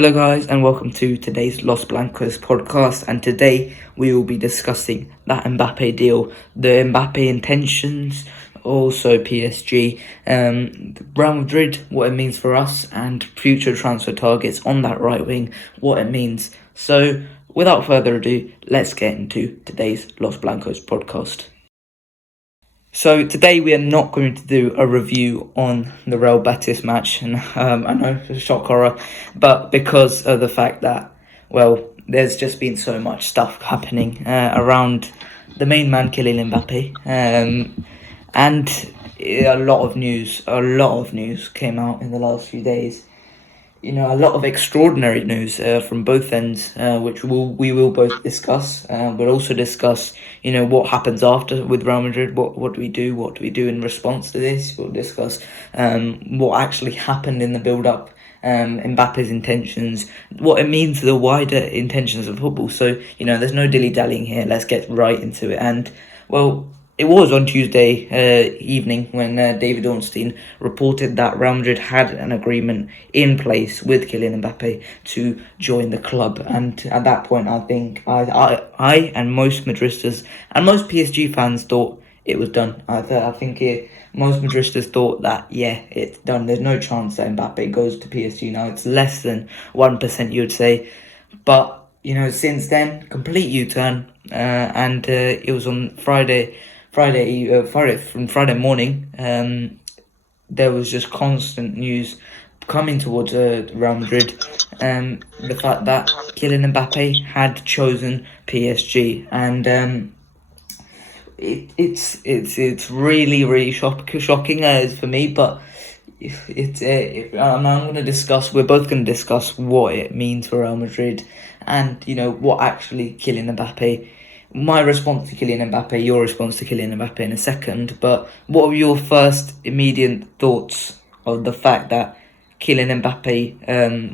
Hello guys and welcome to today's Los Blancos podcast, and today we will be discussing that Mbappe deal, the Mbappe intentions, also PSG, Real Madrid, what it means for us, and future transfer targets on that right wing, what it means. So without further ado, let's get into today's Los Blancos podcast. So today we are not going to do a review on the Real Betis match, and I know it's a shock horror, but because of the fact that, well, there's just been so much stuff happening around the main man, Kylian Mbappe, and a lot of news came out in the last few days. A lot of extraordinary news from both ends, which we will both discuss. We'll also discuss, what happens after with Real Madrid. What do we do? What do we do in response to this? We'll discuss what actually happened in the build-up, Mbappe's intentions, what it means for the wider intentions of football. So, there's no dilly-dallying here. Let's get right into it. And, well, it was on Tuesday evening when David Ornstein reported that Real Madrid had an agreement in place with Kylian Mbappe to join the club. And at that point, I think I and most Madristas and most PSG fans thought it was done. I think most Madristas thought that, it's done. There's no chance that Mbappe goes to PSG now. It's less than 1%, you would say. But, since then, complete U-turn. And it was on Friday morning, there was just constant news coming towards Real Madrid, the fact that Kylian Mbappe had chosen PSG, and it's really shocking for me, but we're both going to discuss what it means for Real Madrid, and what actually Kylian Mbappe. My response to Kylian Mbappe, your response to Kylian Mbappe in a second, but what were your first immediate thoughts of the fact that Kylian Mbappe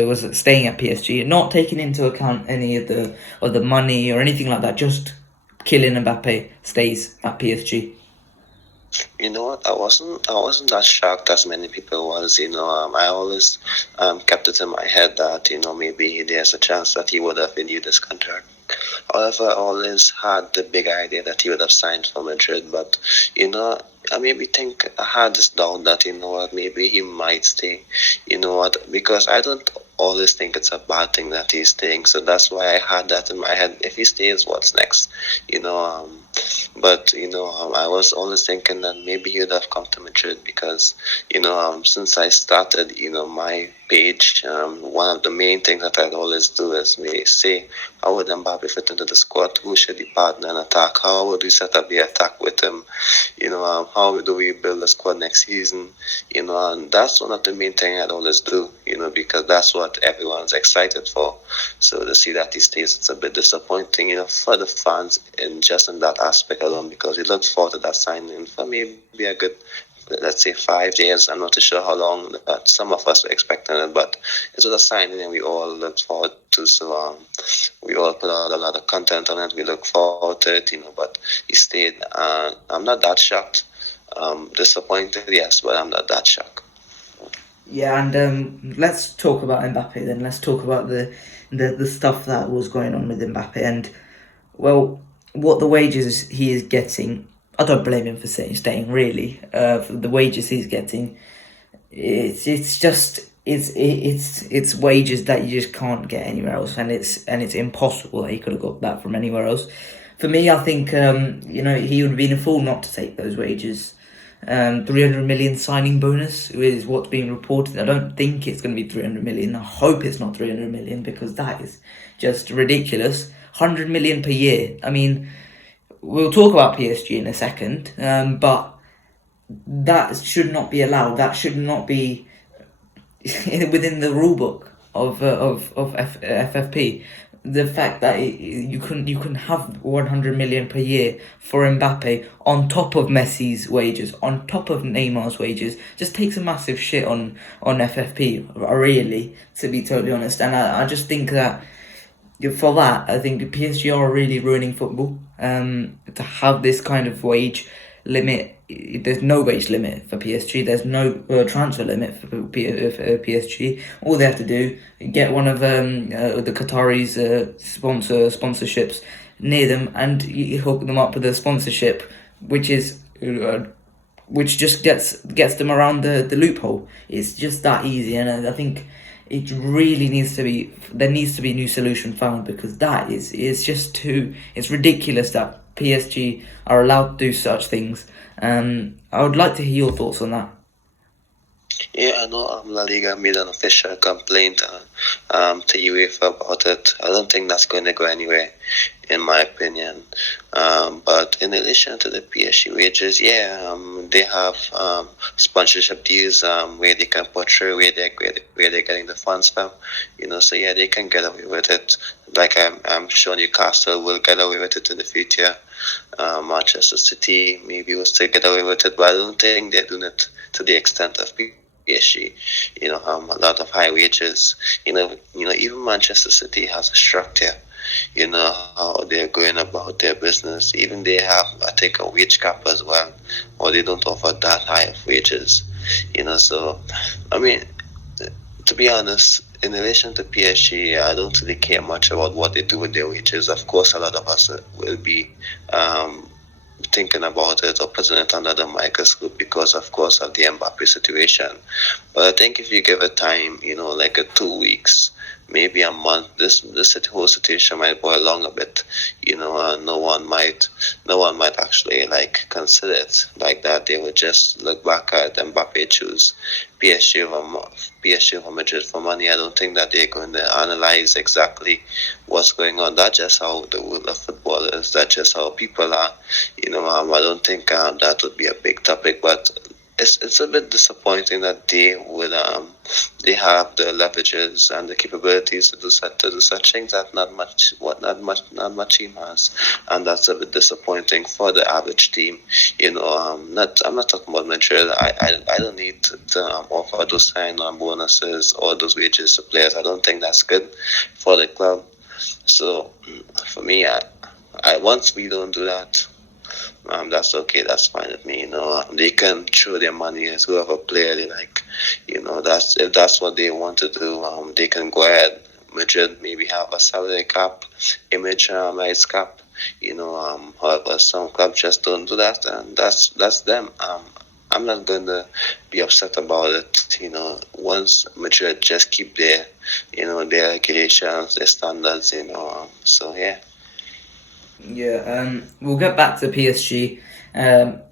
was staying at PSG, not taking into account any of the money or anything like that, just Kylian Mbappe stays at PSG? You know what? I wasn't that shocked as many people was. I always kept it in my head that maybe there's a chance that he would have renewed his contract. However, I always had the big idea that he would have signed for Madrid, but I had this doubt that maybe he might stay. Because I don't always think it's a bad thing that he's staying, so that's why I had that in my head. If he stays, what's next? But I was always thinking that maybe he would have come to Madrid because since I started my page, one of the main things that I'd always do is say, how would Mbappe fit into the squad? Who should he partner in attack? How would we set up the attack with him? How do we build a squad next season? And that's one of the main things I'd always do, because that's what everyone's excited for. So to see that he stays, it's a bit disappointing, for the fans in that aspect alone, because we looked forward to that signing for maybe a good, let's say, 5 years. I'm not too sure how long that some of us were expecting it, but it was a signing and we all looked forward to. So we all put out a lot of content on it. We look forward to it, but he stayed. I'm not that shocked. Disappointed, yes, but I'm not that shocked. Yeah, and let's talk about Mbappe then. Let's talk about the stuff that was going on with Mbappe, and well, what the wages he is getting. I don't blame him for staying really. For the wages he's getting, it's wages that you just can't get anywhere else, and it's impossible that he could have got that from anywhere else. For me, I think he would have been a fool not to take those wages. 300 million signing bonus is what's being reported. I don't think it's going to be 300 million. I hope it's not 300 million because that is just ridiculous. 100 million per year. I mean, we'll talk about PSG in a second, but that should not be allowed. That should not be within the rule book of FFP. The fact that you can have 100 million per year for Mbappe on top of Messi's wages, on top of Neymar's wages, just takes a massive shit on FFP, really, to be totally honest. And I just think that for that, I think PSG are really ruining football. To have this kind of wage, limit. There's no wage limit for PSG. There's no transfer limit for PSG. All they have to do get one of the Qataris sponsorships near them, and you hook them up with a sponsorship, which is which just gets them around the loophole. It's just that easy, and I think it really needs to be. There needs to be a new solution found, because that is just too. It's ridiculous that PSG are allowed to do such things. I would like to hear your thoughts on that. Yeah, I know La Liga made an official complaint to UEFA about it. I don't think that's going to go anywhere, in my opinion. But in relation to the PSG wages, they have sponsorship deals where they can portray where they're getting the funds from. So yeah, they can get away with it. Like I'm sure Newcastle will get away with it in the future. Manchester City maybe will still get away with it, but I don't think they're doing it to the extent of PSG. A lot of high wages. Even Manchester City has a structure. How they're going about their business. Even they have, I think, a wage cap as well, or they don't offer that high of wages. So I mean, to be honest, in relation to PSG, I don't really care much about what they do with their wages. Of course, a lot of us will be thinking about it or putting it under the microscope because, of course, of the Mbappe situation. But I think if you give it time, like 2 weeks, maybe a month, this whole situation might boil along a bit. No one might actually consider it like that. They would just look back at Mbappe, choose PSG over Madrid for money. I don't think that they're going to analyze exactly what's going on. That's just how the world of football is. That's just how people are. I don't think that would be a big topic, but it's a bit disappointing that they have the leverages and the capabilities to do such things that not much team has, and that's a bit disappointing for the average team. I'm not talking about Madrid. I don't need to offer those sign-on bonuses or those wages to players. I don't think that's good for the club. So for me, I once we don't do that, that's okay. That's fine with me. They can throw their money at whoever player they like. If that's what they want to do. They can go ahead. Madrid maybe have a salary cap, image rights cap. However, some clubs just don't do that, and that's them. I'm not going to be upset about it. Once Madrid just keep their regulations, their standards. So yeah. Yeah, we'll get back to PSG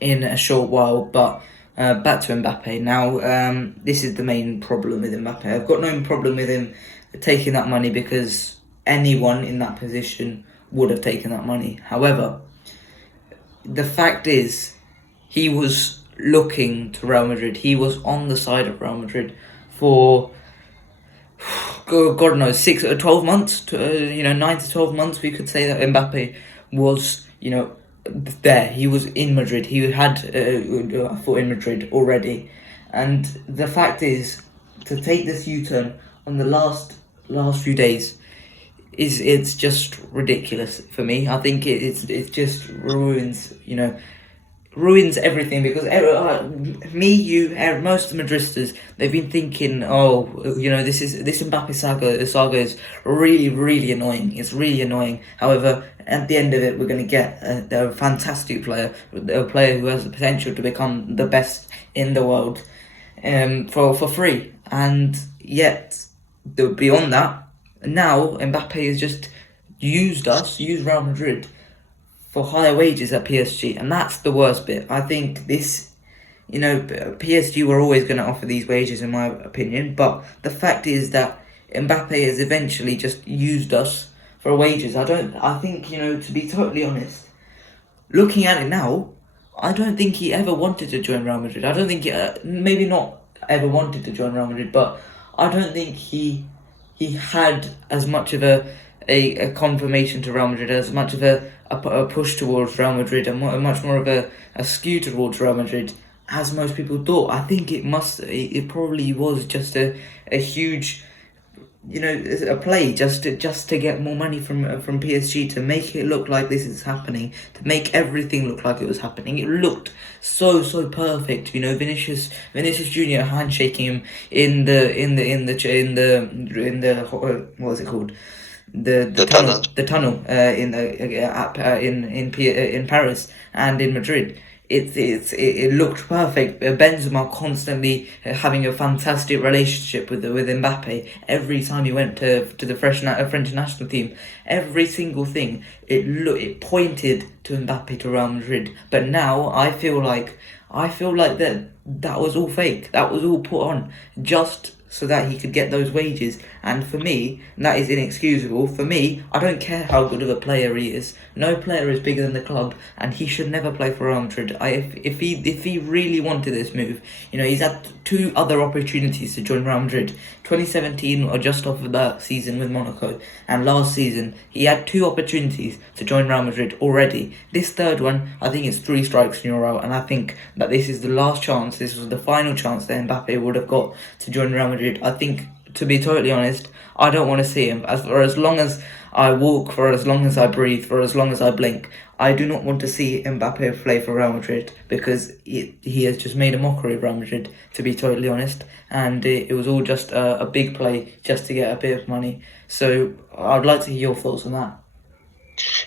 in a short while, but back to Mbappe. Now, this is the main problem with Mbappe. I've got no problem with him taking that money because anyone in that position would have taken that money. However, the fact is, he was looking to Real Madrid. He was on the side of Real Madrid for God knows 12 months. 9 to 12 months. We could say that Mbappe was, there. He was in Madrid. He had a foot in Madrid already, and the fact is, to take this U-turn on the last few days it's just ridiculous for me. I think it just ruins everything, because most of the Madristas, they've been thinking, this Mbappe saga is really, really annoying. It's really annoying. However, at the end of it, we're going to get a fantastic player, a player who has the potential to become the best in the world, for free. And yet, beyond that, now Mbappe has just used Real Madrid for higher wages at PSG, and that's the worst bit. I think PSG were always going to offer these wages, in my opinion, but the fact is that Mbappe has eventually just used us for wages. I think, to be totally honest, looking at it now, I don't think he ever wanted to join Real Madrid. I don't think, maybe not ever wanted to join Real Madrid, but I don't think he had as much of a confirmation to Real Madrid, as much of a push towards Real Madrid, and much more of a skew towards Real Madrid as most people thought. I think it probably was just a huge a play just to get more money from PSG, to make it look like this is happening, to make everything look like it was happening. It looked so perfect. Vinicius Junior handshaking him in the what was it called, the tunnel in Paris and in Madrid. It looked perfect. Benzema constantly having a fantastic relationship with Mbappe. Every time he went to the French national team, every single thing it pointed to Mbappe, to Real Madrid. But now I feel like that was all fake. That was all put on just so that he could get those wages. And for me, that is inexcusable. For me, I don't care how good of a player he is. No player is bigger than the club, and he should never play for Real Madrid. If he really wanted this move, he's had two other opportunities to join Real Madrid. 2017, or just off of that season with Monaco, and last season he had two opportunities to join Real Madrid already. This third one, I think it's three strikes and you're out, and I think that this is the last chance. This was the final chance that Mbappe would have got to join Real Madrid. I think, to be totally honest, I don't want to see him. For as long as I walk, for as long as I breathe, for as long as I blink, I do not want to see Mbappe play for Real Madrid, because he has just made a mockery of Real Madrid, to be totally honest. And it was all just a big play just to get a bit of money. So I'd like to hear your thoughts on that.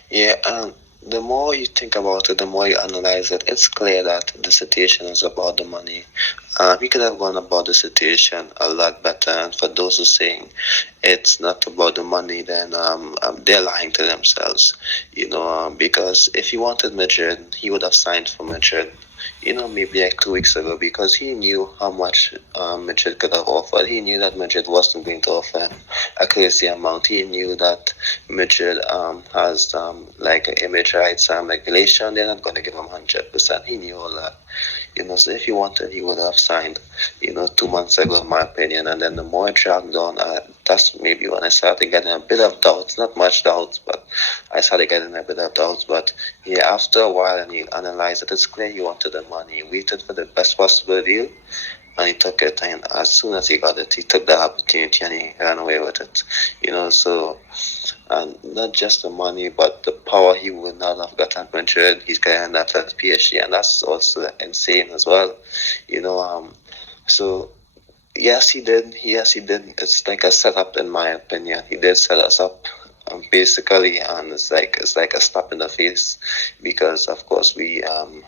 Yeah, the more you think about it, the more you analyze it, it's clear that the situation is about the money. We could have gone about the situation a lot better, and for those who are saying it's not about the money, then they're lying to themselves. Because if he wanted Madrid, he would have signed for Madrid. Maybe like 2 weeks ago, because he knew how much Madrid could have offered. He knew that Madrid wasn't going to offer a crazy amount. He knew that Madrid has like an image rights regulation. They're not going to give him 100%. He knew all that. So if he wanted, he would have signed, 2 months ago, in my opinion. And then the more it dragged on, that's maybe when I started getting a bit of doubts. Not much doubts, but I started getting a bit of doubts. But yeah, after a while, and you analyze it, it's clear he wanted the money. He waited for the best possible deal, and he took it. And as soon as he got it, he took the opportunity and he ran away with it. So, and not just the money, but the power he would not have got at Madrid, he's getting that at PSG, and that's also insane as well. So yes, he did. Yes, he did. It's like a setup, in my opinion. He did set us up, basically, and it's like a slap in the face, because of course we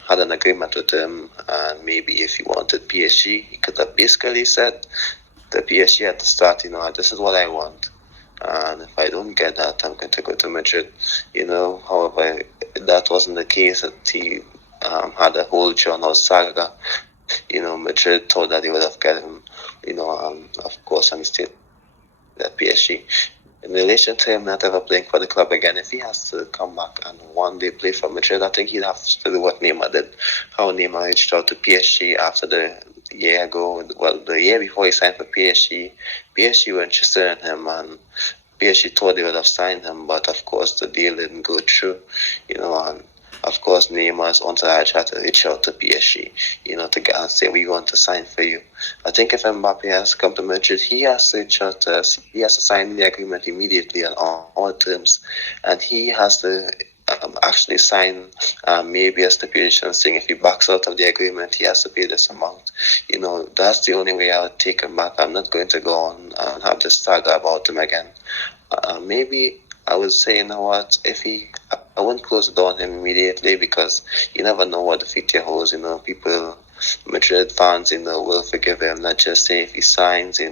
had an agreement with him, and maybe if he wanted PSG, he could have basically said to PSG at the start, this is what I want, and if I don't get that, I'm going to go to Madrid. However, that wasn't the case. That he had a whole journal saga. Madrid thought that they would have get him, of course, and still at PSG. In relation to him not ever playing for the club again, if he has to come back and one day play for Madrid, I think he'd have to do what Neymar did. How Neymar reached out to PSG after the year before he signed for PSG. PSG were interested in him, and PSG thought they would have signed him, but of course the deal didn't go through. And of course, Neymar's entourage had to reach out to PSG, to get and say, we want to sign for you. I think if Mbappe has to come to Madrid, he has to reach out to us. He has to sign the agreement immediately on all terms, and he has to actually sign maybe a stipulation saying if he backs out of the agreement, he has to pay this amount. That's the only way I would take him back. I'm not going to go on and have this saga about him again. Maybe I would say, what, I wouldn't close the door on him immediately, because you never know what the future holds. People, Madrid fans, will forgive him. Not just say if he signs, he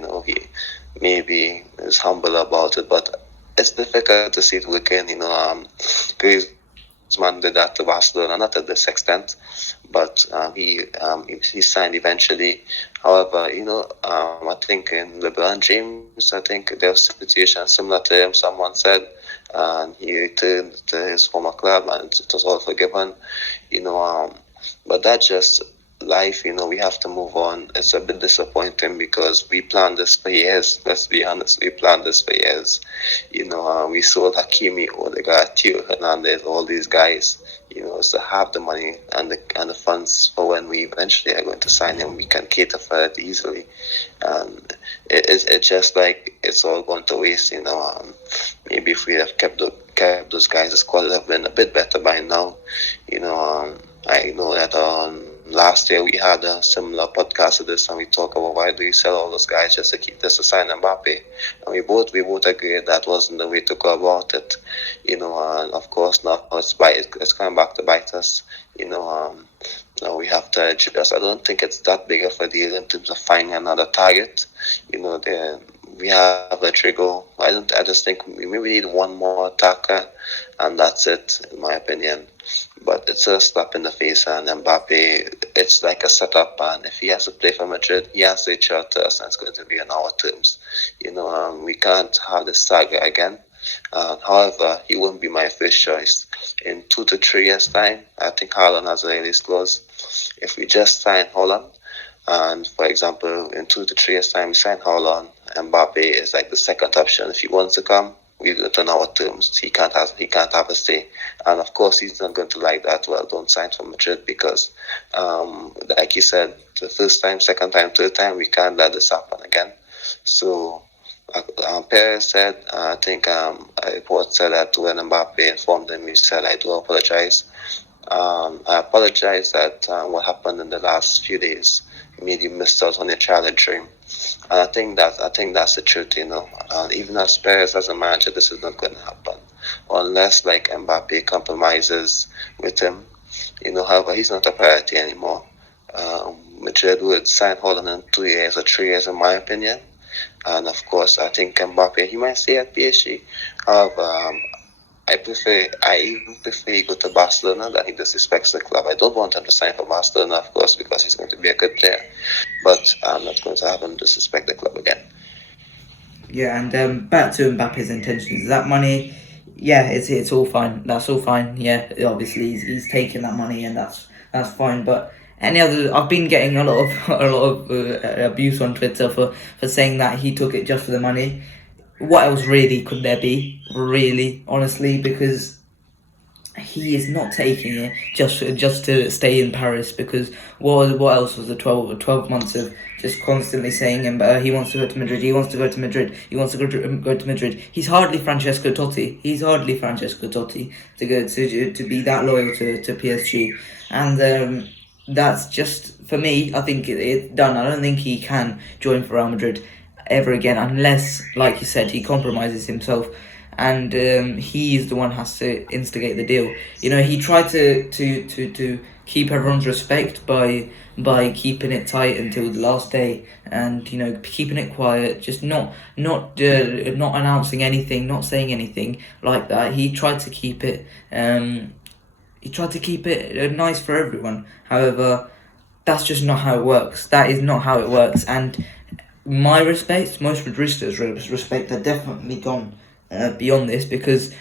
maybe is humble about it, but it's difficult to see it working. Griezmann did that to Barcelona, not at this extent, but he signed eventually. However, I think in LeBron James, I think there was a situation similar to him. Someone said, and he returned to his former club, and it was all forgiven. But that just life, we have to move on. It's a bit disappointing because we planned this for years. Let's be honest, we planned this for years. We sold Hakimi, Odegaard, Theo Hernandez, all these guys. To have the money and the funds for when we eventually are going to sign him, we can cater for it easily. And it's just like it's all gone to waste. Maybe if we have kept those guys, the squad would have been a bit better by now. I know that last year we had a similar podcast to this, and we talk about why do you sell all those guys just to sign Mbappe, and we both agreed that wasn't the way to go about it. And of course now it's coming back to bite us. Now we have to adjust. I don't think it's that big of a deal in terms of finding another target. We have Rodrigo. I just think we maybe need one more attacker, and that's it, in my opinion. But it's a slap in the face, and Mbappe, it's like a setup, and if he has to play for Madrid, he has to reach out to us, and it's going to be on our terms. We can't have this saga again. However, he won't be my first choice. In 2 to 3 years' time, I think Haaland has a release clause. If we just sign Haaland, and for example, in 2 to 3 years' time, we sign Haaland, Mbappe is like the second option. If he wants to come, we do it on our terms. He can't have a say, and of course he's not going to like that. Well, don't sign for Madrid because, like you said, the first time, second time, third time, we can't let this happen again. So, Perez said, I think a report said that when Mbappe informed him, he said, "I do apologize. I apologize that what happened in the last few days made you miss out on your childhood dream." And I think that's the truth, even as Perez as a manager, this is not going to happen unless like Mbappe compromises with him. However, he's not a priority anymore. Madrid would sign Haaland in 2 years or 3 years, in my opinion. And of course, I think Mbappe, he might stay at PSG. However, I even prefer he go to Barcelona than he disrespects the club. I don't want him to sign for Barcelona, of course, because he's going to be a good player. But I'm not going to have him disrespect the club again. Yeah, and back to Mbappe's intentions. That money, yeah, it's all fine. That's all fine. Yeah, obviously he's taking that money, and that's fine. But any other, I've been getting a lot of abuse on Twitter for saying that he took it just for the money. What else really could there be, really, honestly, because he is not taking it just to stay in Paris, because what else was the 12 months of just constantly saying he wants to go to Madrid, he wants to go to Madrid, he wants to go to Madrid. He's hardly Francesco Totti to go to be that loyal to PSG, and that's just, for me, I think it's done. I don't think he can join for Real Madrid ever again, unless, like you said, he compromises himself, and he is the one who has to instigate the deal. He tried to keep everyone's respect by keeping it tight until the last day, and keeping it quiet, just not announcing anything, not saying anything like that. He tried to keep it nice for everyone. However, that's just not how it works. That is not how it works, and my respect, most Madristas' respect, are definitely gone beyond this, because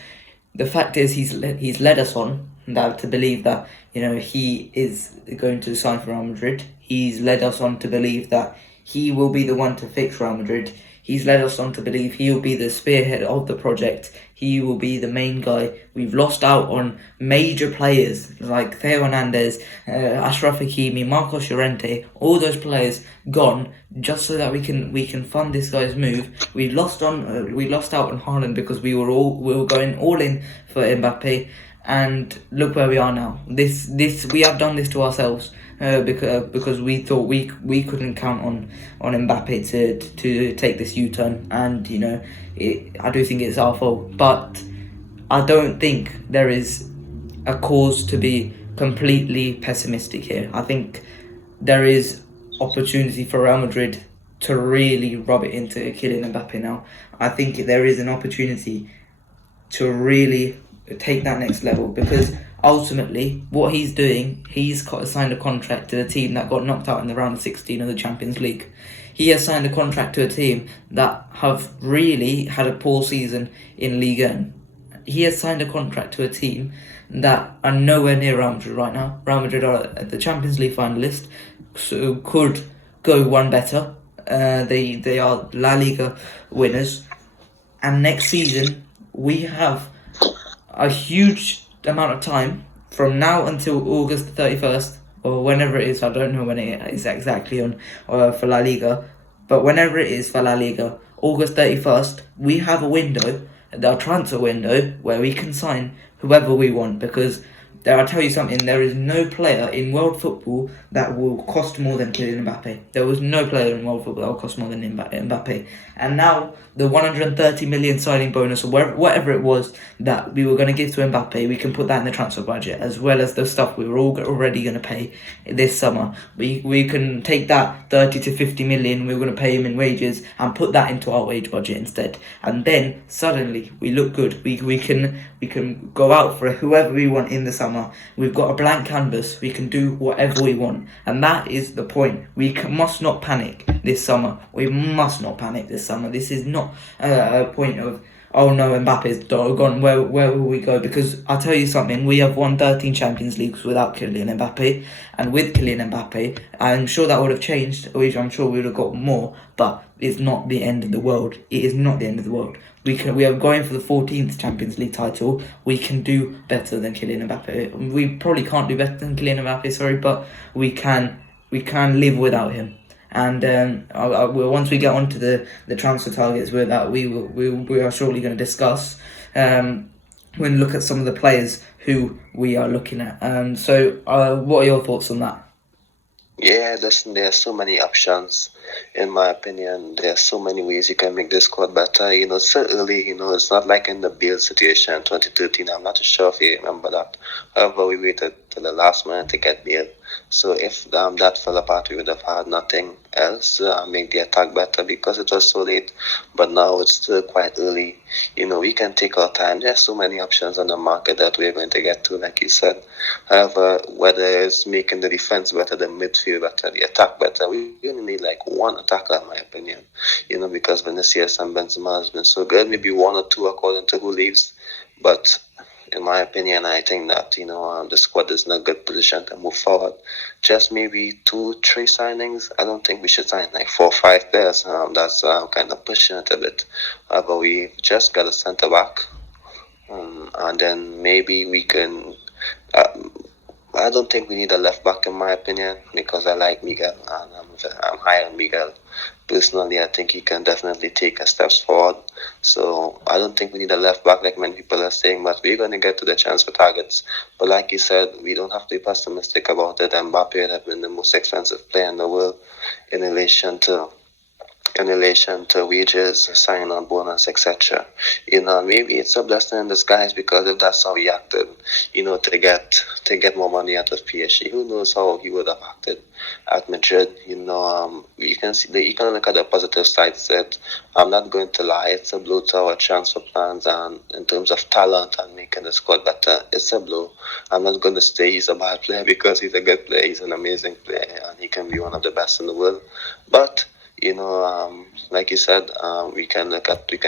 the fact is he's led us on to believe that he is going to sign for Real Madrid. He's led us on to believe that he will be the one to fix Real Madrid. He's led us on to believe he will be the spearhead of the project. He will be the main guy. We've lost out on major players like Theo Hernandez, Achraf Hakimi, Marcos Llorente, all those players gone just so that we can fund this guy's move. We lost out on Haaland because we were going all in for Mbappe, and look where we are now. We have done this to ourselves. Because we thought we couldn't count on Mbappe to take this U-turn, and I do think it's our fault, but I don't think there is a cause to be completely pessimistic here. I think there is opportunity for Real Madrid to really rub it into Kylian Mbappe now. I think there is an opportunity to really take that next level, because ultimately, what he's doing, he's signed a contract to a team that got knocked out in the round of 16 of the Champions League. He has signed a contract to a team that have really had a poor season in Ligue 1. he has signed a contract to a team that are nowhere near Real Madrid right now. Real Madrid are the Champions League finalist, so could go one better. They are La Liga winners, and next season we have a huge amount of time from now until August 31st, or whenever it is. I don't know when it is exactly on for La Liga, but whenever it is for La Liga, August 31st, we have a window, the transfer window, where we can sign whoever we want, because I'll tell you something, there is no player in world football that will cost more than Kylian Mbappe. There was no player in world football that will cost more than Mbappe. And now, the 130 million signing bonus, or whatever it was that we were going to give to Mbappe, we can put that in the transfer budget, as well as the stuff we were already going to pay this summer. We can take that 30 to 50 million we were going to pay him in wages and put that into our wage budget instead. And then, suddenly, we look good. We can go out for whoever we want in the summer. We've got a blank canvas. We can do whatever we want, and that is the point. We must not panic this summer. We must not panic this summer. This is not a point of, oh no, Mbappe's gone. Where will we go? Because I'll tell you something. We have won 13 Champions Leagues without Kylian Mbappe, and with Kylian Mbappe, I'm sure that would have changed. I'm sure we would have got more, but it's not the end of the world. It is not the end of the world. We are going for the 14th Champions League title. We can do better than Kylian Mbappe. We probably can't do better than Kylian Mbappe, sorry, but we can live without him. And once we get onto the transfer targets with that, we are surely going to discuss. When look at some of the players who we are looking at. So what are your thoughts on that? Yeah, listen, there are so many options, in my opinion. There are so many ways you can make this squad better. It's so early, it's not like in the Bale situation in 2013. I'm not too sure if you remember that. However, we waited till the last minute to get Bale. So if that fell apart, we would have had nothing else make the attack better because it was so late. But now it's still quite early. We can take our time. There are so many options on the market that we're going to get to, like you said. However, whether it's making the defense better, the midfield better, the attack better, we only need like one attacker, in my opinion. Because Vinicius and Benzema has been so good. Maybe one or two according to who leaves. But in my opinion, I think that the squad is in a good position to move forward. Just maybe 2-3 signings. I don't think we should sign like 4 or 5 players. That's kind of pushing it a bit. But we just got a centre back, and then maybe we can. I don't think we need a left back, in my opinion, because I like Miguel and I'm high on Miguel. Personally, I think he can definitely take a steps forward. So I don't think we need a left back like many people are saying, but we're going to get to the transfer targets. But like you said, we don't have to be pessimistic about it. Mbappe would have been the most expensive player in the world in relation to wages, sign-on bonus, etc. Maybe it's a blessing in disguise, because if that's how he acted, to get more money out of PSG, who knows how he would have acted at Madrid. You can look at the positive side. Said, I'm not going to lie, it's a blow to our transfer plans, and in terms of talent and making the squad better, it's a blow. I'm not going to say he's a bad player, because he's a good player. He's an amazing player, and he can be one of the best in the world. But like you said, we can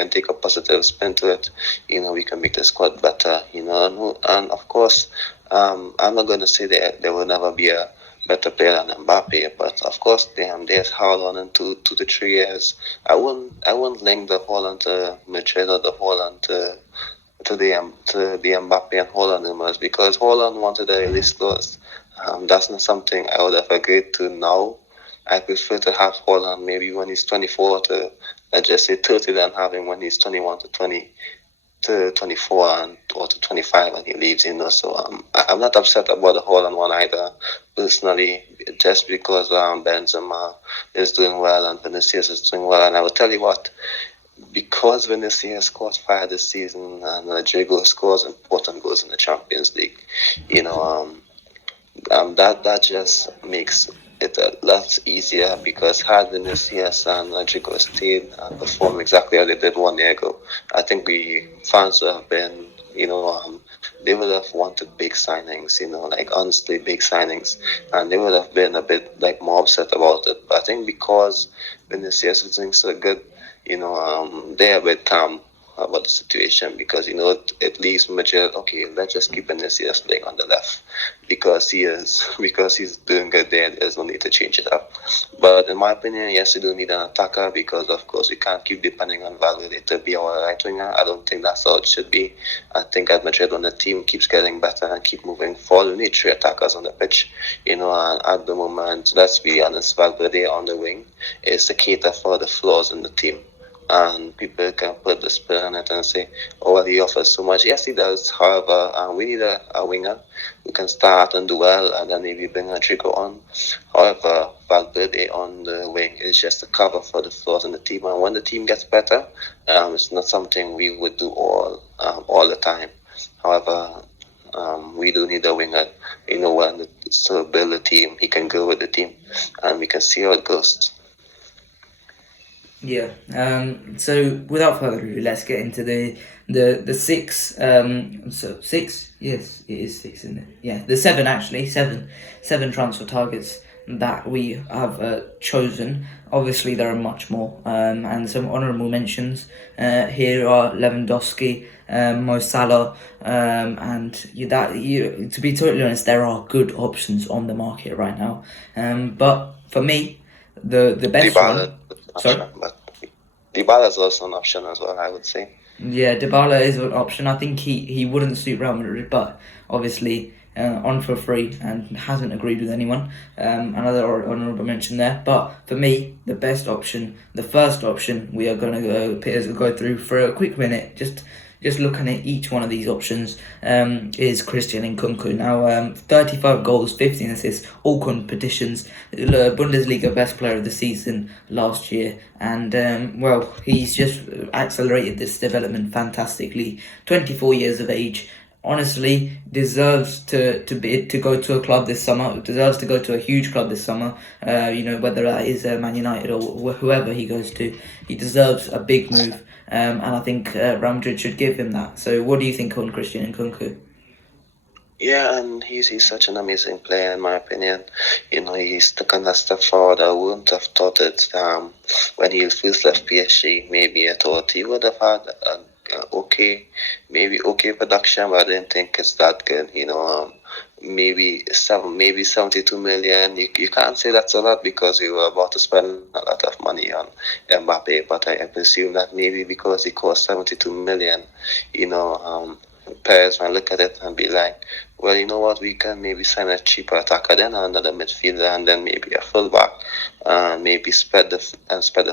take a positive spin to it. We can make the squad better. And of course, I'm not going to say that there will never be a better player than Mbappe, but of course, there's Haaland in 2 to 3 years. I won't link the Haaland to Madrid or the Haaland to the Mbappe and Haaland rumors, because Haaland wanted a release clause. That's not something I would have agreed to now. I prefer to have Haaland maybe when he's 24 to, let's just say 30, than having when he's 21 to 24 or to 25 when he leaves. So I'm not upset about the Haaland one either, personally, just because Benzema is doing well and Vinicius is doing well. And I will tell you what, because Vinicius caught fire this season and Rodrigo scores important goals in the Champions League, that just makes it a lot easier, because had Vinicius and Rodrigo stayed and performed exactly how they did 1 year ago, I think we fans would have been, they would have wanted big signings, like honestly big signings, and they would have been a bit like more upset about it. But I think because Vinicius is doing so good, they're a bit calm. about the situation, because it leaves Madrid. Okay, let's just keep Vinicius playing on the left because he's doing good there. There's no need to change it up. But in my opinion, yes, we do need an attacker, because of course we can't keep depending on Valverde to be our right winger. I don't think that's how it should be. I think at Madrid, when the team keeps getting better and keep moving forward, we need three attackers on the pitch. And at the moment, let's be honest, Valverde on the wing is to cater for the flaws in the team. And people can put the spin on it and say, oh, well, he offers so much. Yes, he does. However, we need a winger who can start and do well, and then maybe bring Rodrigo on. However, Valverde on the wing is just a cover for the flaws in the team. And when the team gets better, it's not something we would do all the time. However, we do need a winger. When to build a team, he can go with the team, and we can see how it goes. Yeah. So without further ado, let's get into the six. So six. Yes, it is six, isn't it? Yeah, the seven actually. Seven transfer targets that we have chosen. Obviously, there are much more. And some honourable mentions. Here are Lewandowski, Mo Salah, and to be totally honest, there are good options on the market right now. But for me, the best Dybala, one. Sorry? but Dybala is also an option as well, I would say. Yeah, Dybala is an option. I think he wouldn't suit Real Madrid, but obviously on for free and hasn't agreed with anyone. Another honourable mention there. But for me, the best option, the first option, we are going to go through for a quick minute. Just looking at each one of these options is Christian Nkunku. Now, 35 goals, 15 assists, all competitions. Bundesliga best player of the season last year. And, he's just accelerated this development fantastically. 24 years of age. Honestly, deserves to go to a club this summer. Deserves to go to a huge club this summer. Whether that is Man United or whoever he goes to, he deserves a big move. And I think Real Madrid should give him that. So, what do you think on Christian Nkunku? Yeah, and he's such an amazing player in my opinion. He's the kind of step forward. I wouldn't have thought it when he first left PSG. Maybe I thought he would have had okay production, but I didn't think it's that good. Maybe 72 million. You can't say that's a lot because we were about to spend a lot of money on Mbappe, but I presume that maybe because he cost 72 million, players might look at it and be like, well, you know what, we can maybe sign a cheaper attacker, then another midfielder, and then maybe a fullback, and maybe spread the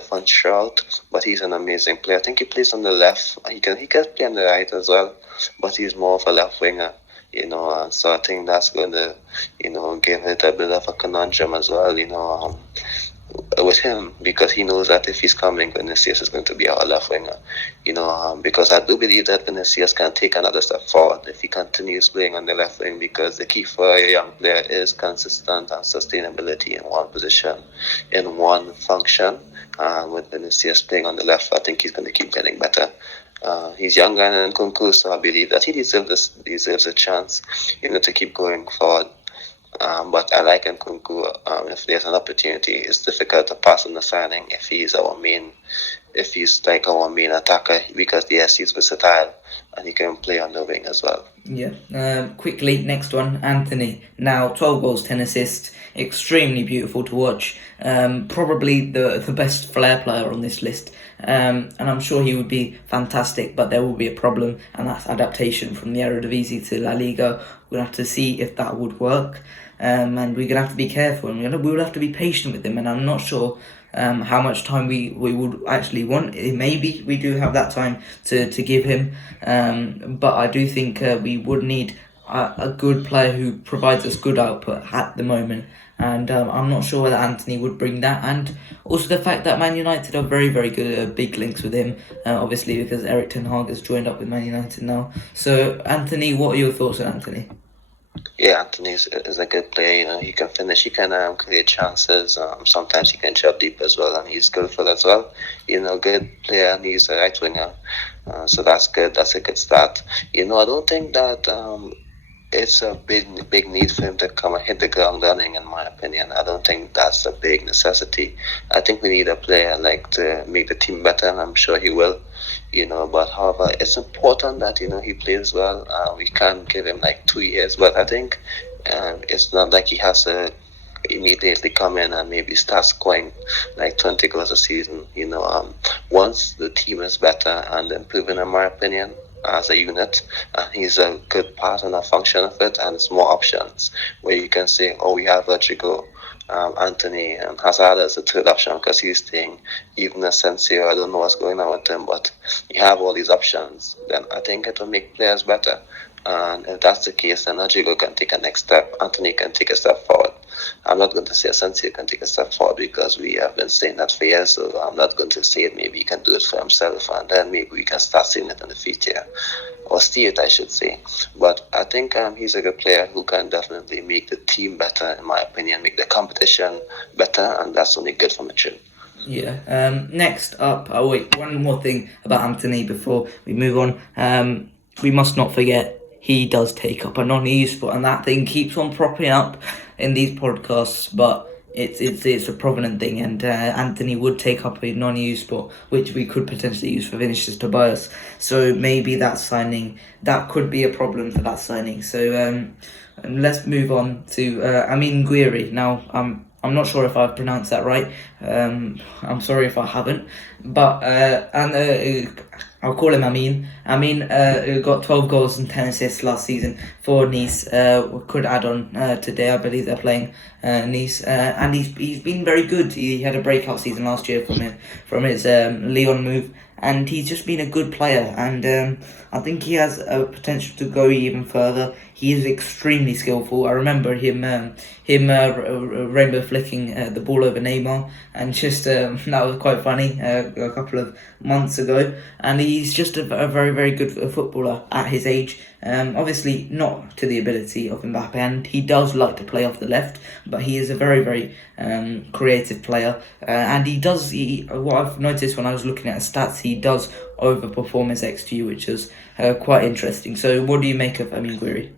funds out. But he's an amazing player. I think he plays on the left. He can play on the right as well, but he's more of a left winger. So I think that's going to, give it a bit of a conundrum as well, with him, because he knows that if he's coming, Vinicius is going to be our left winger, because I do believe that Vinicius can take another step forward if he continues playing on the left wing, because the key for a young player is consistent and sustainability in one position, in one function. With Vinicius playing on the left, I think he's going to keep getting better. He's younger than Nkunku, so I believe that he deserves a chance, to keep going forward. But I like Nkunku. If there's an opportunity, it's difficult to pass on the signing if he's our main attacker, because yes, he's versatile and he can play on the wing as well. Yeah. Quickly, next one, Anthony. Now, 12 goals, 10 assists. Extremely beautiful to watch. Probably the best flair player on this list. And I'm sure he would be fantastic, but there will be a problem, and that's adaptation from the Eredivisie to La Liga. We'll have to see if that would work. And we're going to have to be careful, and we will have to be patient with him, and I'm not sure how much time we would actually want. Maybe we do have that time to give him, but I do think we would need a good player who provides us good output at the moment, and I'm not sure whether Anthony would bring that, and also the fact that Man United are very, very good big links with him, obviously because Erik ten Hag has joined up with Man United now. So Anthony, what are your thoughts on Anthony? Yeah, Anthony is a good player. He can finish. He can create chances. Sometimes he can chop deep as well, and he's skillful as well. Good player, and he's a right winger. So that's good. That's a good start. I don't think that it's a big need for him to come and hit the ground running. In my opinion, I don't think that's a big necessity. I think we need a player like to make the team better, and I'm sure he will. But however, it's important that he plays well. We can't give him like 2 years, but I think it's not like he has to immediately come in and maybe start scoring like 20 goals a season. Once the team is better and improving, in my opinion, as a unit, and he's a good part and a function of it, and it's more options where you can say, oh, we have Rodrigo, Anthony, and Hazard as a third option because he's staying. Even Asensio, I don't know what's going on with him, but you have all these options. Then I think it will make players better. And if that's the case, then Rodrigo can take a next step. Anthony can take a step forward. I'm not going to say Asensio can take a step forward because we have been saying that for years, so I'm not going to say it. Maybe he can do it for himself, and then maybe we can start seeing it in the future, or see it, I should say. But I think he's a good player who can definitely make the team better, in my opinion, make the competition better, and that's only good for Madrid. Yeah. Next up, one more thing about Anthony before we move on. We must not forget he does take up a non-EU spot, and that thing keeps on propping up in these podcasts, but it's a prominent thing, and Anthony would take up a non-EU spot, which we could potentially use for Vinicius Tobias. So maybe that could be a problem for that signing. So let's move on to Amin Guiri. Now, I'm not sure if I've pronounced that right. I'm sorry if I haven't. But I'll call him Amin. Amin got 12 goals and 10 assists last season for Nice. Could add on today. I believe they're playing Nice, and he's been very good. He had a breakout season last year from his Lyon move, and he's just been a good player. And I think he has a potential to go even further. He is extremely skillful. I remember him rainbow flicking the ball over Neymar, and just that was quite funny a couple of months ago. And he's just a very, very good footballer at his age. Obviously not to the ability of Mbappe, and he does like to play off the left, but he is a very, very creative player. And what I've noticed when I was looking at his stats, he does overperform his XG, which is quite interesting. So what do you make of Amin Guiri?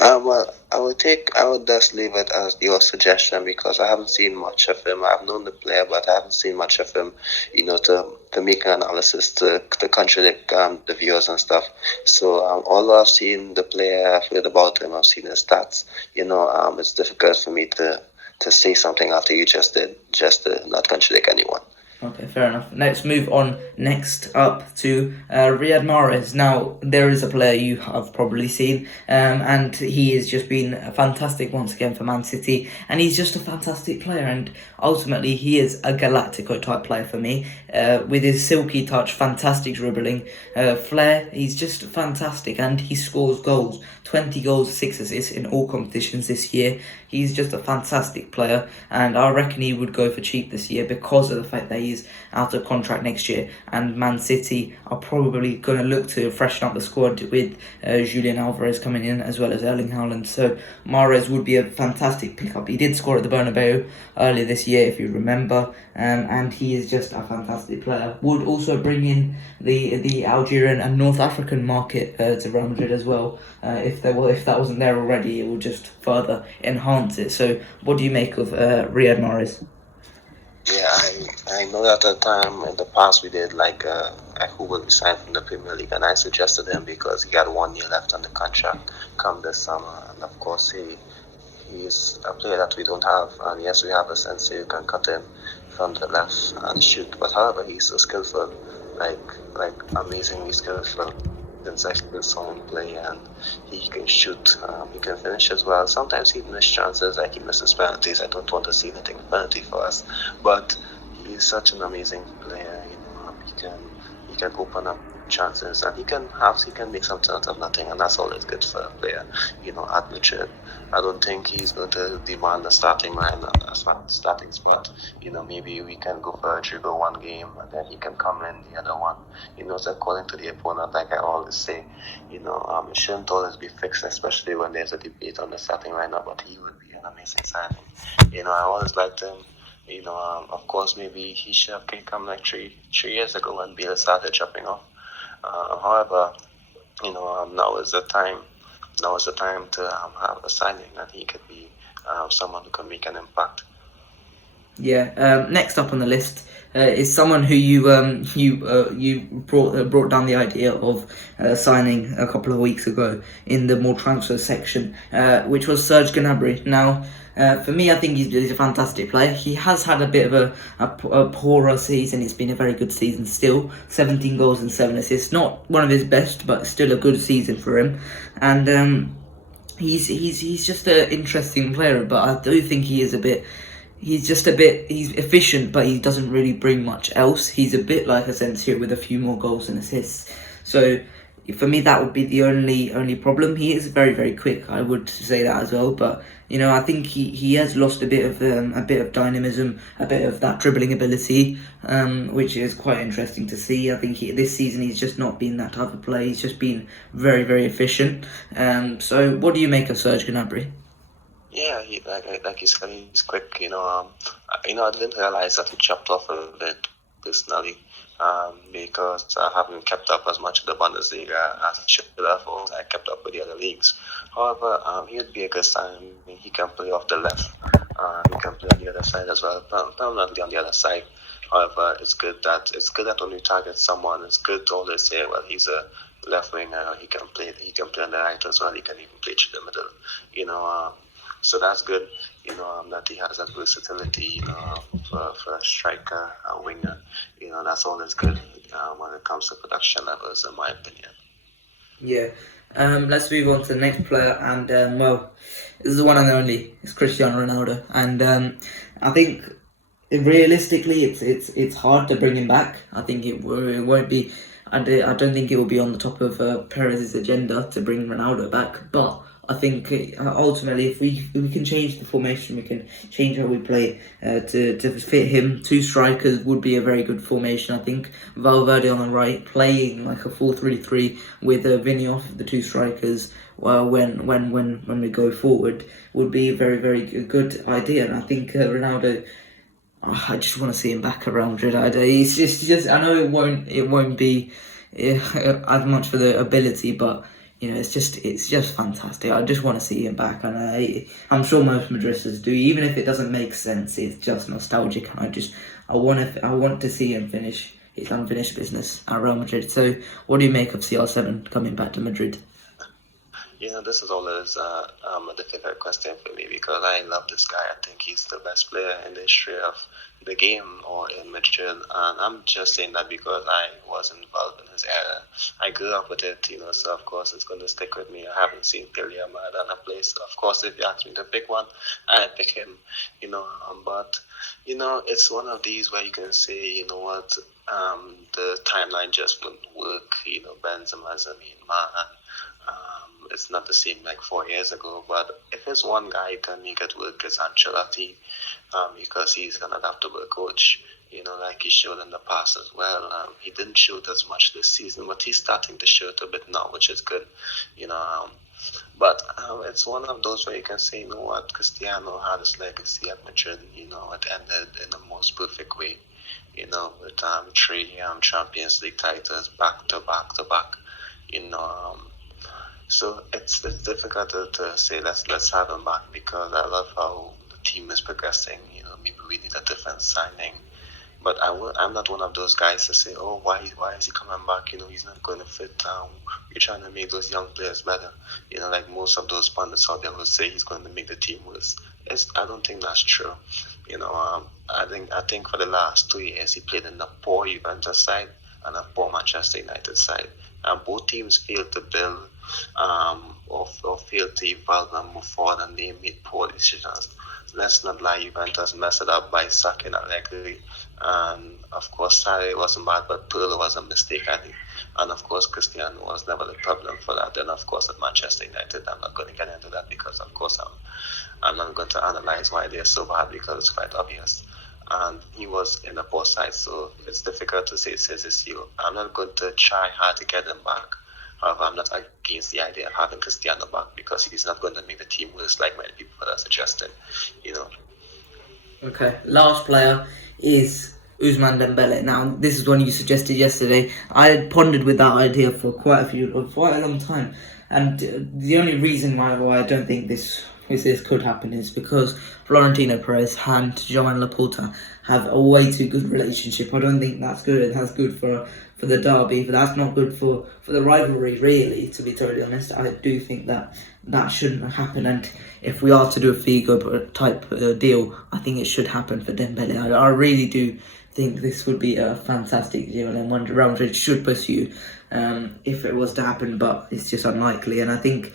Well, I would just leave it as your suggestion because I haven't seen much of him. I've known the player, but I haven't seen much of him, to make an analysis to contradict the viewers and stuff. So although I've seen the player, I've heard about him, I've seen his stats, it's difficult for me to say something after you just did, just to not contradict anyone. Okay, fair enough. Let's move on next up to Riyad Mahrez. Now, there is a player you have probably seen, and he has just been fantastic once again for Man City, and he's just a fantastic player, and ultimately he is a Galactico type player for me, with his silky touch, fantastic dribbling, flair. He's just fantastic, and he scores goals. 20 goals, 6 assists in all competitions this year. He's just a fantastic player, and I reckon he would go for cheap this year because of the fact that he's out of contract next year, and Man City are probably going to look to freshen up the squad with Julian Alvarez coming in as well as Erling Haaland. So Mahrez would be a fantastic pickup. He did score at the Bernabeu earlier this year, if you remember, and he is just a fantastic player. Would also bring in the Algerian and North African market to Real Madrid as well. If that wasn't there already, it would just further enhance it. So what do you make of Riyad Mahrez? Yeah, I know that at the time in the past we did like who will be signed from the Premier League, and I suggested him because he had 1 year left on the contract come this summer, and of course he's a player that we don't have, and yes, we have a Sensei who can cut in from the left and shoot, but however he's so skillful, like amazingly skillful. Since I saw him play, and he can shoot, he can finish as well. Sometimes he misses chances, like he misses penalties. I don't want to see anything penalty for us, but he's such an amazing player. He can open up chances, and he can make something out of nothing, and that's always good for a player. At Madrid, I don't think he's going to demand a starting line, a starting spot. Maybe we can go for a dribble one game, and then he can come in the other one. It's according to the opponent, like I always say. It shouldn't always be fixed, especially when there's a debate on the starting lineup. But he would be an amazing signing. I always liked him. Of course, maybe he should have come like three years ago when Bale started jumping off. However, now is the time. Now is the time to have a signing, and he could be someone who can make an impact. Yeah. Next up on the list is someone who you brought down the idea of signing a couple of weeks ago in the more transfer section, which was Serge Gnabry. Now, for me, I think he's a fantastic player. He has had a bit of a poorer season. It's been a very good season still. 17 goals and 7 assists. Not one of his best, but still a good season for him. And he's just an interesting player. But I do think he is a bit. He's efficient, but he doesn't really bring much else. He's a bit like Asensio with a few more goals and assists. So for me, that would be the only problem. He is very, very quick. I would say that as well. But I think he has lost a bit of dynamism, a bit of that dribbling ability, which is quite interesting to see. I think this season he's just not been that type of player. He's just been very, very efficient. So what do you make of Serge Gnabry? Yeah, like you said, he's quick. I didn't realize that he chopped off a bit personally, because I haven't kept up as much of the Bundesliga as I should have, or I kept up with the other leagues. However, he would be a good sign. I mean, he can play off the left. He can play on the other side as well, permanently on the other side. However, it's good that when we target someone, it's good to always say, well, he's a left winger. He can play on the right as well. He can even play through the middle. So that's good, that he has that versatility, for a striker, a winger. That's always good when it comes to production levels, in my opinion. Yeah. Let's move on to the next player, and this is the one and only. It's Cristiano Ronaldo, and I think realistically, it's hard to bring him back. I think it won't be. I don't think it will be on the top of Perez's agenda to bring Ronaldo back, but I think ultimately, if we can change the formation, we can change how we play to fit him. Two strikers would be a very good formation. I think Valverde on the right, playing like a 4-3-3 with Vinny off the two strikers. When we go forward, would be a very, very good idea. And I think Ronaldo. I just want to see him back around Madrid. He's just. I know it won't be as much for the ability, but it's just fantastic. I just want to see him back, and I'm sure most Madridistas do. Even if it doesn't make sense, it's just nostalgic, and I want to see him finish his unfinished business at Real Madrid. So, what do you make of CR7 coming back to Madrid? This is always a difficult question for me, because I love this guy. I think he's the best player in the history of the game, or in Madrid, and I'm just saying that because I was involved in his era. I grew up with it, so of course it's going to stick with me. I haven't seen Pelé Maradona play, so of course if you ask me to pick one, I'd pick him, but it's one of these where you can say, what, the timeline just wouldn't work. Benzema's a mean man. It's not the same like 4 years ago, but if there's one guy who can make it work, it's Ancelotti, because he's an adaptable coach, like he showed in the past as well. He didn't show it as much this season, but he's starting to show it a bit now, which is good, but it's one of those where you can say, what, Cristiano had his legacy at Madrid, it ended in the most perfect way, with 3 Champions League titles back to back to back, so it's difficult to say let's have him back, because I love how the team is progressing. Maybe we need a different signing, but I'm not one of those guys to say, oh, why is he coming back? He's not going to fit. You're trying to make those young players better. Like most of those pundits out there will say he's going to make the team worse. I don't think that's true. I think for the last 2 years he played in a poor Juventus side and a poor Manchester United side, and both teams failed to build, or failed to evolve and move forward, and they made poor decisions. Let's not lie, Juventus messed it up by sacking Allegri, and of course Sarri wasn't bad, but Pirlo was a mistake, I think. And of course Cristiano was never the problem for that. And of course at Manchester United, I'm not going to get into that, because of course I'm not going to analyze why they're so bad, because it's quite obvious. And he was in a poor side, so it's difficult to say it's his issue. I'm not going to try hard to get him back. However, I'm not against the idea of having Cristiano back, because he's not going to make the team worse like many people are suggesting, Okay, last player is Ousmane Dembele. Now, this is one you suggested yesterday. I had pondered with that idea for quite a long time, and the only reason why I don't think this could happen is because Florentino Perez and Joan Laporta have a way too good relationship. I don't think that's good. That's good for the derby, but that's not good for the rivalry, really, to be totally honest. I do think that shouldn't happen, and if we are to do a Figo type deal, I think it should happen for Dembele. I really do think this would be a fantastic deal, and one Real Madrid should pursue if it was to happen, but it's just unlikely. And I think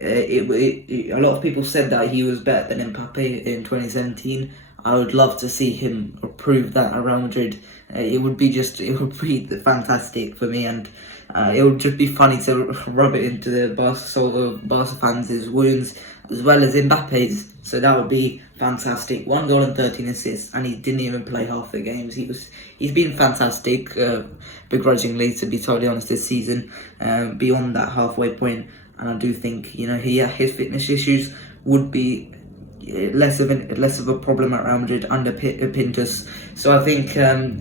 a lot of people said that he was better than Mbappe in 2017. I would love to see him prove that at Real Madrid. It would be fantastic for me, and it would just be funny to rub it into the Barca fans' wounds as well as Mbappe's. So that would be fantastic. 1 goal and 13 assists, and he didn't even play half the games. He's been fantastic, begrudgingly, to be totally honest, this season, beyond that halfway point. And I do think his fitness issues would be less of a problem at Real Madrid under Pintus. So I think,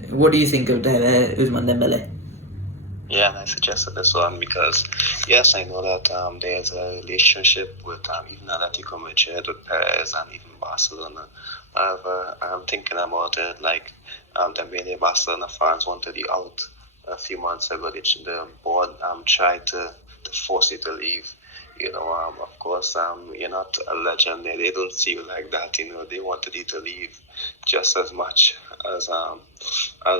what do you think of Ousmane Dembele? Yeah, and I suggested this one because, yes, I know that there's a relationship with even Atletico Madrid, with Perez, and even Barcelona. However, I'm thinking about it like Dembele, Barcelona fans wanted you out a few months ago. The board tried to force you to leave. Of course, you're not a legend. They don't see you like that. They wanted you to leave just as much as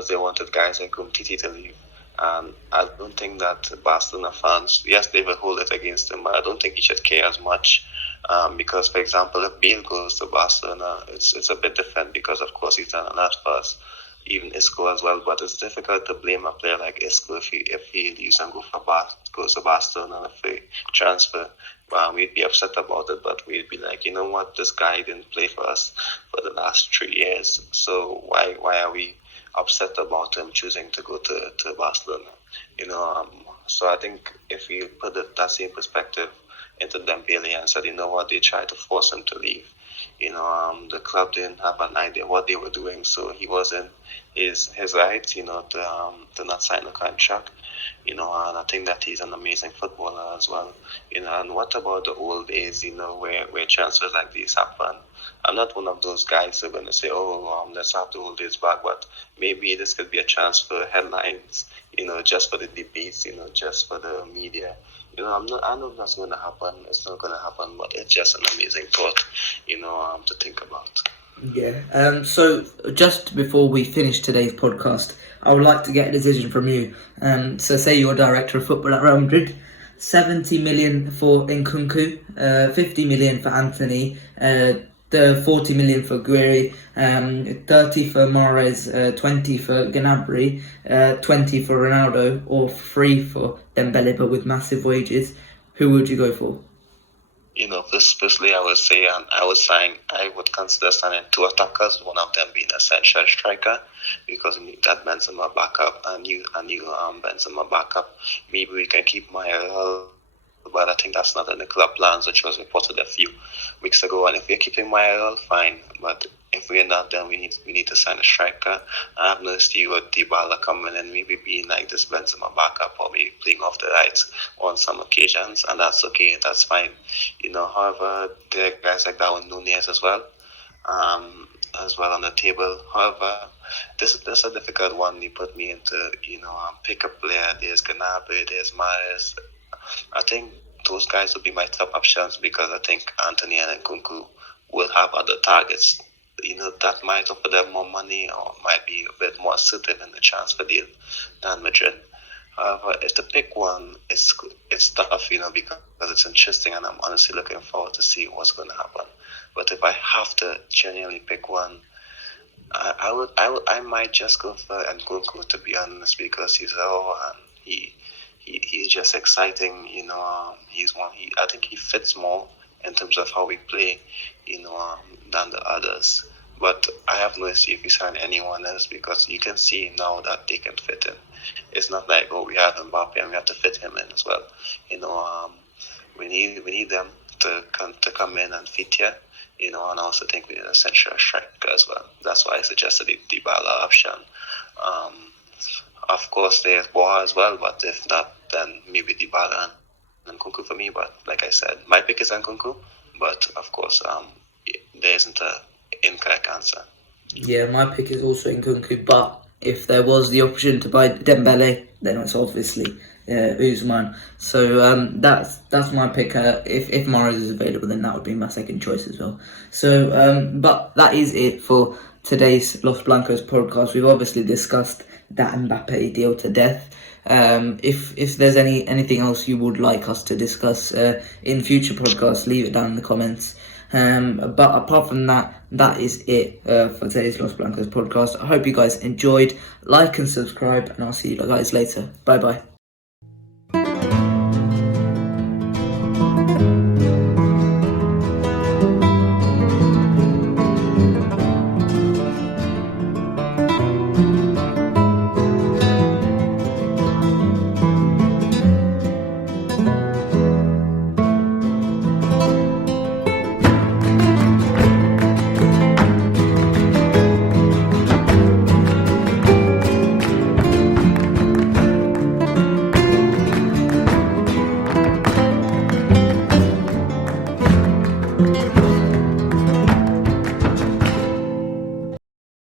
they wanted guys like Umtiti to leave. And I don't think that Barcelona fans, yes, they will hold it against him, but I don't think he should care as much. Because, for example, if Bale goes to Barcelona, it's a bit different because, of course, he's done a lot for us. Even Isco as well, but it's difficult to blame a player like Isco if he leaves and goes to Barcelona on a free transfer. We'd be upset about it, but we'd be like, you know what, this guy didn't play for us for the last 3 years, so why are we upset about him choosing to go to Barcelona? So I think if you put that same perspective into Dembele and said, you know what, they tried to force him to leave. The club didn't have an idea what they were doing, so he was in his right, to not sign a contract. And I think that he's an amazing footballer as well. And what about the old days, where transfers like these happen? I'm not one of those guys who are going to say, let's have the old days back, but maybe this could be a chance for headlines, just for the debates, just for the media. I know that's going to happen. It's not going to happen, but it's just an amazing thought, to think about. Yeah. So just before we finish today's podcast, I would like to get a decision from you. So say you're director of football at Real Madrid, 70 million for Nkunku, 50 million for Anthony, the 40 million for Guiri, 30 for Mahrez, 20 for Gnabry, 20 for Ronaldo, or 3 for Dembele, but with massive wages. Who would you go for? Firstly, I would say, and I would consider signing 2 attackers, one of them being a central striker, because we need that Benzema backup, and you Benzema backup. Maybe we can keep Mahrez, but I think that's not in the club plans, which was reported a few weeks ago. And if we're keeping Mahrez, fine, but if we're not, then we need to sign a striker. I have noticed you with Dybala coming in, maybe being like this Benzema backup, or maybe playing off the right on some occasions, and that's okay, that's fine. However, there are guys like Darwin Nunez as well on the table. However, this is a difficult one. You put me into, pick a player. There's Gnabry, there's Mahrez. I think those guys would be my top options because I think Anthony and Nkunku will have other targets. That might offer them more money or might be a bit more assertive in the transfer deal than Madrid. However, if to pick one, it's tough, because it's interesting, and I'm honestly looking forward to see what's going to happen. But if I have to genuinely pick one, I might just go for Nkunku, to be honest, because he's raw and he's just exciting. He's one. I think he fits more in terms of how we play, than the others. But I have no issue if we sign anyone else because you can see now that they can fit in. It's not like, we have Mbappe and we have to fit him in as well. We need them to come in and fit here. And I also think we need a central striker as well. That's why I suggested the Dybala option. Of course, there's Boa as well, but if not, then maybe Dybala and Nkunku for me. But like I said, my pick is Nkunku. But of course, there isn't an incorrect answer. Yeah, my pick is also Nkunku, but if there was the option to buy Dembele, then it's obviously Usman. So that's my pick. If Mahrez is available, then that would be my second choice as well. So, but that is it for today's Los Blancos podcast. We've obviously discussed that Mbappe deal to death. If there's anything else you would like us to discuss in future podcasts, leave it down in the comments. But apart from that, that is it for today's Los Blancos podcast. I hope you guys enjoyed. Like and subscribe, and I'll see you guys later. Bye bye.